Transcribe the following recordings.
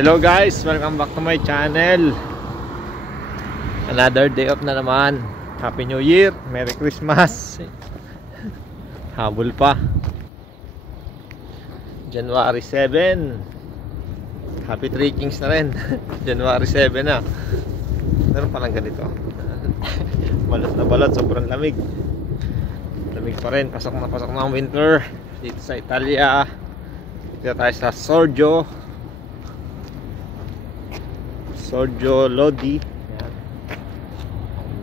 Hello guys, welcome back to my channel. Another day off na naman. Happy New Year, Merry Christmas. Habol pa. January 7. Happy Three Kings na rin. January 7 na. Meron palang ganito. Balot na balot, sobrang lamig. Lamig pa rin, pasok na ang winter. Dito sa Italia. Dito tayo sa Sorgio Lodi. Ayan.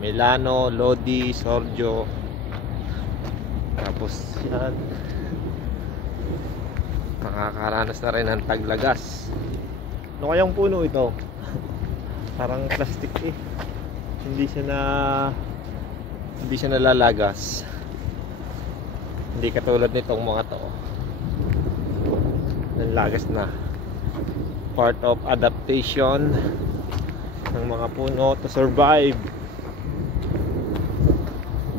Milano, Lodi, Sorgio. Tapos yan, nakakaranas na rin ng taglagas. Ano kayang puno ito? Parang plastic eh. Hindi siya nalalagas. Hindi katulad nitong mga to. Nalagas na. Part of adaptation ng mga puno to survive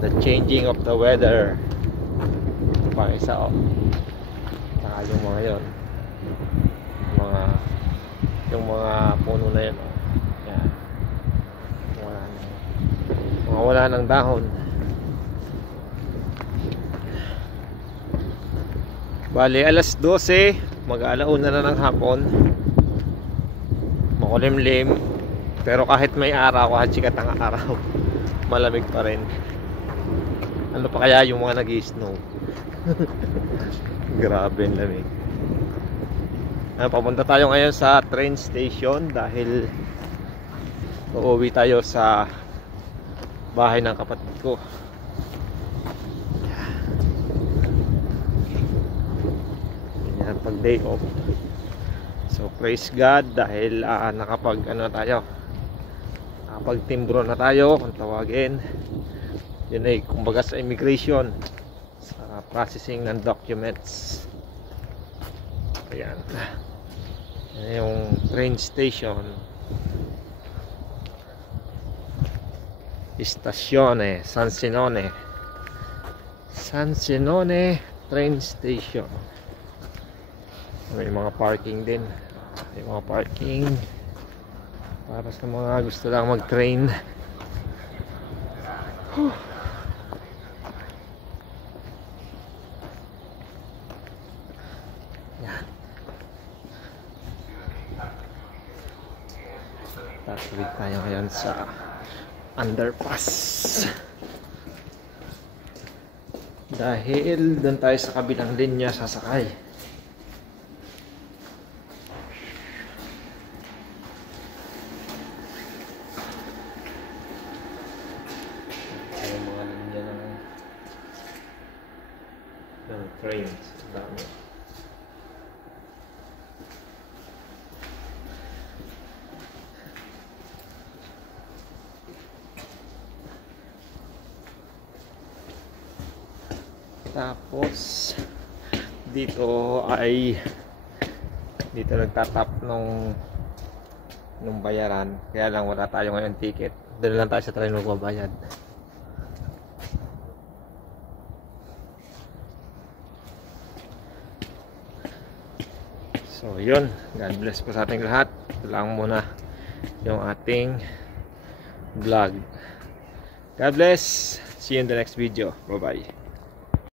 the changing of the weather. Ito pa isa saka yung mga yun, yung mga puno na yun yan. Mga wala ng dahon. Bali alas 12, mag-alauna na ng hapon, makulimlim. Pero kahit may araw, kahit sikat ang araw, malamig pa rin. Ano pa kaya yung mga nag-i-snow? Grabe ang lamig. Papunta tayo ngayon sa train station dahil uuwi tayo sa bahay ng kapatid ko. Yan pag day off. So praise God dahil nakapagtimbro na tayo kung tawagin. Yun ay kumbaga sa immigration, sa processing ng documents. Ayan. Yan yung train station. Stazione San Sinone train station. May mga parking din. May mga parking para sa mga gusto lang mag-train. Yan. Tatawid tayo ngayon sa underpass dahil doon tayo sa kabilang linya sasakay. Trains, dami. Tapos dito nagtatap nung bayaran, kaya lang wala tayo ngayon ticket. Doon lang tayo sa train magbabayad. So yun, God bless po sa ating lahat. Ito lang muna yung ating vlog. God bless. See you in the next video. Bye bye.